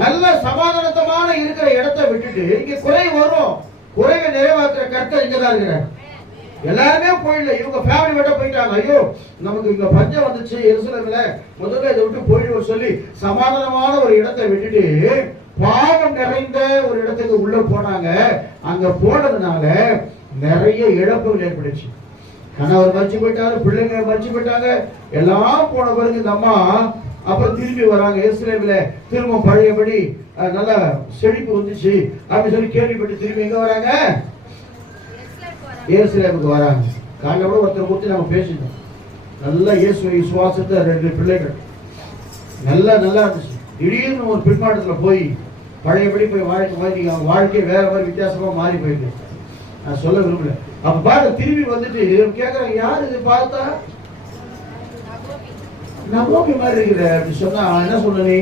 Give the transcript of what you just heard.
நல்ல சமாதானத்தமான இருக்கிற இடத்தை விட்டுட்டு இங்க குறை வரும். குறைவை நிறைவாக்குற கர்த்தர் இங்கதான் இருக்கிறார். எல்லாருமே போயிடல, இவங்க ஃபேமிலி விட்ட போயிட்டாங்க. ஐயோ நமக்கு இங்க பஞ்சம் வந்துச்சு எருசலேம்ல, முதல்ல இதை விட்டு போயிடுவோம் சொல்லி சமாதானமான ஒரு இடத்தை விட்டுட்டு பாவம் நிறைந்த ஒரு இடத்துக்கு உள்ள போனாங்க. அங்க போனதுனால நிறைய இழப்புகள் ஏற்படுச்சு. கணவர் மறிச்சு போயிட்டாரு, பிள்ளைங்க மறிச்சு போயிட்டாங்க. எல்லாம் போன பிறகு இந்த அம்மா அப்புறம் திரும்பி வராங்க. எருசலேம்ல திரும்ப பழையபடி நல்ல செழிப்பு வந்துச்சு அப்படின்னு சொல்லி கேள்விப்பட்டு திரும்பி எங்க வராங்க? எருசலேமுக்கு வராங்க. காலைல கூட ஒருத்தர் கொடுத்து நம்ம பேசிட்டோம். நல்லா இயேசு விசுவாசத்தை 2 பிள்ளைகள் நல்லா இருந்துச்சு. திடீர்னு ஒரு பின்மாற்றத்துல போய் பழையபடி போய் வாழ்க்கை வேற மாதிரி வித்தியாசமா மாறி போயிட்டு நான் சொல்ல விரும்பல. அப்ப பாரு திரும்பி வந்துட்டு கேக்குறாங்க, யார் இது பார்த்தா நகோமி மாதிரி இருக்கிற அப்படி சொன்னா என்ன சொல்ல நீ?